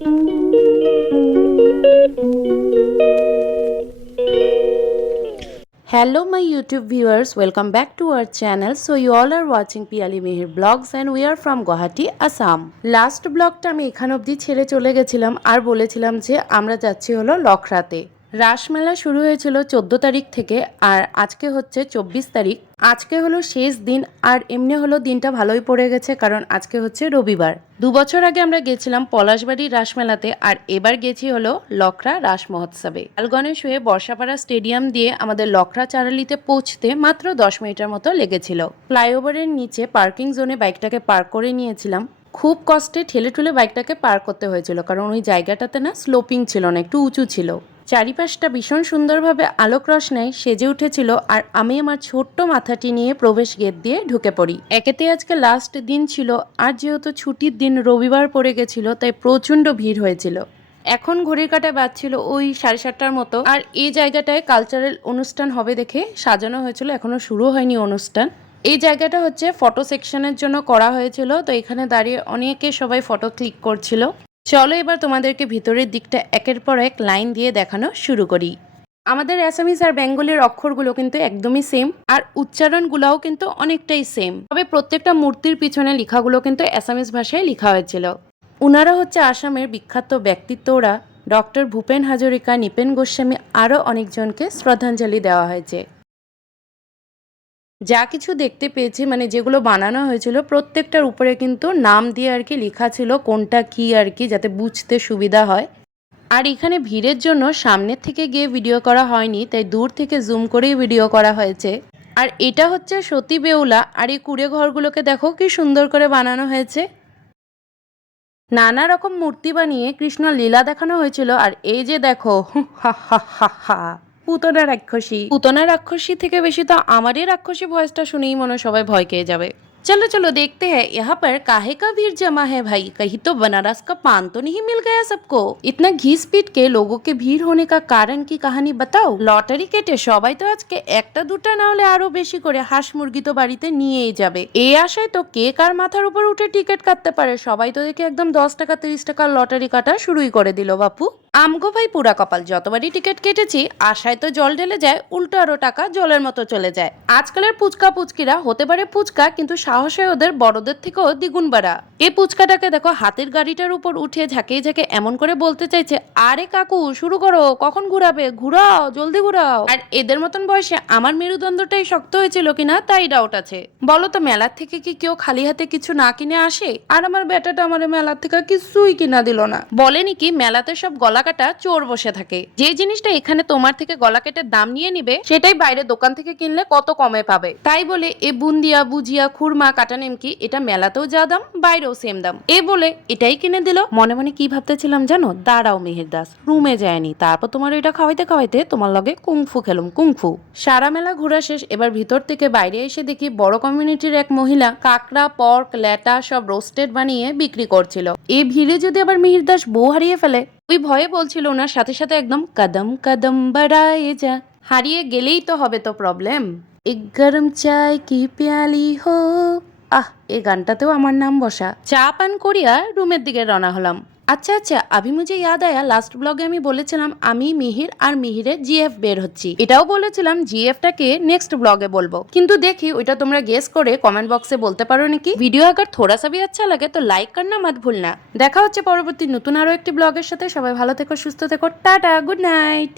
Hello my YouTube viewers, welcome back to our channel. So you all are watching Piali Mehir vlogs and we are from Guwahati, Assam. Last vlogটা আমি এখান অবধি ছেড়ে চলে গেছিলাম আর বলেছিলাম যে আমরা যাচ্ছি হলো লখরাতে। রাসমেলা শুরু হয়েছিল 14 তারিখ থেকে আর আজকে হচ্ছে 24 তারিখ। আজকে হলো শেষ দিন আর এমনি হলো দিনটা ভালোই পড়ে গেছে কারণ আজকে হচ্ছে রবিবার। 2 বছর আগে আমরা গেছিলাম পলাশবাড়ি রাসমেলাতে আর এবার গেছি হলো লখরা রাস মহোৎসবে। লালগণেশ হয়ে বর্ষাপাড়া স্টেডিয়াম দিয়ে আমাদের লখরা চারালিতে পৌঁছতে মাত্র 10 মিনিটের মতো লেগেছিল। ফ্লাইওভারের নিচে পার্কিং জোনে বাইকটাকে পার্ক করে নিয়েছিলাম। খুব কষ্টে ঠেলে ঠুলে বাইকটাকে পার করতে হয়েছিল কারণ ওই জায়গাটাতে না স্লোপিং ছিল না, একটু উঁচু ছিল। চারিপাশটা ভীষণ সুন্দরভাবে আলোক রোশনায় সেজে উঠেছিল আর আমি আমার ছোট্ট মাথাটি নিয়ে প্রবেশ গেট দিয়ে ঢুকে পড়ি। একেতে আজকে লাস্ট দিন ছিল আর যেহেতু ছুটির দিন রবিবার পড়ে গেছিল তাই প্রচণ্ড ভিড় হয়েছিল। এখন ঘড়ির কাঁটায় বাজছিল ওই 7:30টার মতো আর এই জায়গাটায় কালচারাল অনুষ্ঠান হবে দেখে সাজানো হয়েছিল, এখনো শুরু হয়নি অনুষ্ঠান। এই জায়গাটা হচ্ছে ফটো সেকশনের জন্য করা হয়েছিল, তো এখানে দাঁড়িয়ে অনেকে সবাই ফটো ক্লিক করছিল। চলো এবার তোমাদেরকে ভিতরের দিকটা একের পর এক লাইন দিয়ে দেখানো শুরু করি। আমাদের অ্যাসামিস আর বেঙ্গলের অক্ষরগুলো কিন্তু একদমই সেম আর উচ্চারণগুলোও কিন্তু অনেকটাই সেম, তবে প্রত্যেকটা মূর্তির পিছনে লেখাগুলো কিন্তু অ্যাসামিস ভাষায় লেখা হয়েছিল। উনারা হচ্ছে আসামের বিখ্যাত ব্যক্তিত্বরা ডক্টর ভূপেন হাজরিকা, নৃপেন গোস্বামী আরও অনেকজনকে শ্রদ্ধাঞ্জলি দেওয়া হয়েছে। যা কিছু দেখতে পেয়েছি মানে যেগুলো বানানো হয়েছিল প্রত্যেকটার উপরে কিন্তু নাম দিয়ে আর কি লেখা ছিল কোনটা কি আর কি, যাতে বুঝতে সুবিধা হয়। আর এখানে ভিড়ের জন্য সামনের থেকে গিয়ে ভিডিও করা হয়নি, তাই দূর থেকে জুম করেই ভিডিও করা হয়েছে। আর এটা হচ্ছে সতী বেউলা আর এই কুড়ে ঘরগুলোকে দেখো কি সুন্দর করে বানানো হয়েছে। নানা রকম মূর্তি বানিয়ে কৃষ্ণ লীলা দেখানো হয়েছিল। আর এই যে দেখো হা হা হা হা পুতনা রাক্ষসী থেকে বেশি তো আমারই রাক্ষসী ভয়েসটা শুনেই মনে সবাই ভয় পেয়ে যাবে। चलो चलो देखते हैं यहाँ पर काहे का भीड़ जमा है भाई, कहीं तो बनारस का पान तो नहीं मिल गया सबको। इतना घिस पीट के लोगों के भीड़ होने का कारण की कहानी बताओ। लॉटाরি কেটে সবাই তো আজকে একটা দুটা না হলে আরো বেশি করে হাঁস মুরগি তো বাড়িতে নিয়েই যাবে। এই আশায় তো কে কার মাথার উপর উঠে টিকিট কাটতে পারে, সবাই তো দেখে একদম 10 টাকা 30 টাকার লটারি কাটা শুরুই করে দিল বাপু। আমগো ভাই পুরা কপাল, যতবারই টিকিট কেটেছি আশায় তো জল ঢেলে যায়, উল্টো আরো টাকা জলের মতো চলে যায়। আজকালের পুচকা পুচকিরা হতে পারে পুচকা কিন্তু সাহস হয় ওদের বড়দের থেকেও দ্বিগুণ বাড়া। এই পুচকাটাকে দেখো হাতের গাড়িটার উপর উঠে ঝাঁকিয়ে ঝাঁকে এমন করে বলতে চাইছে, আরে কাকু শুরু করো, কখন ঘুরাবে, ঘুরাও জলদি ঘুরাও। আর এদের মতন বয়সে আমার মেরুদণ্ডটাই শক্ত হয়েছিল কিনা তাই ডাউট আছে। বলো তো মেলার থেকে কি কেউ খালি হাতে কিছু না কিনে আসে? আর আমার বেটাটা আমার মেলার থেকে কিছুই কিনা দিল না। বলেনি কি মেলাতে সব গলা কাটা চোর বসে থাকে, যে জিনিসটা এখানে তোমার থেকে গলা কেটে দাম নিয়ে নিবে সেটাই বাইরে দোকান থেকে কিনলে কত কমে পাবে। তাই বলে এ বুন্দিয়া বুজিয়া খুরমা কাটা নেমকি এটা মেলাতেও যা দাম বাইরেও সেম দাম, এ বলে এটাই কিনে দিল। মনে মনে কি ভাবতেছিলাম জানো, দাঁড়াও মেহের দাস রুমে যায়নি, তারপর তোমার এটা খাওয়াইতে খাওয়াইতে তোমার লগে কুংফু খেলুম কুংফু। সারা মেলা ঘোরা শেষ, এবার ভিতর থেকে বাইরে এসে দেখি বড় কমিউনিটির এক মহিলা কাঁকড়া পর্ক ল্যাটা সব রোস্টেড বানিয়ে বিক্রি করছিল। এই ভিড়ে যদি আবার মিহির দাস বউ হারিয়ে ফেলে ওই ভয়ে বলছিল ওনার সাথে সাথে একদম কদম কদম বাড়ায়ে যা, হারিয়ে গেলেই তো হবে তো প্রবলেম। এক গরম চায় কি প্যালি হো, এই গানটাতেও আমার নাম বসা। চা পান করিয়া রুমের দিকে রওনা হলাম। আচ্ছা আচ্ছা আভি মুঝে ইয়াদ আয়া লাস্ট ব্লগে আমি বলেছিলাম আমি মিহির আর মিহিরের জিএফ বের হচ্ছি, এটাও বলেছিলাম জিএফটাকে নেক্সট ব্লগে বলবো, কিন্তু দেখি ওইটা তোমরা গেস করে কমেন্ট বক্সে বলতে পারো নাকি। ভিডিও আগার থোড়া সা ভি আচ্ছা লাগে তো লাইক করনা মত ভুলনা। দেখা হচ্ছে পরবর্তী নতুন আরো একটি ব্লগের সাথে। সবাই ভালো থেকো, সুস্থ থেকো, টাটা, গুড নাইট।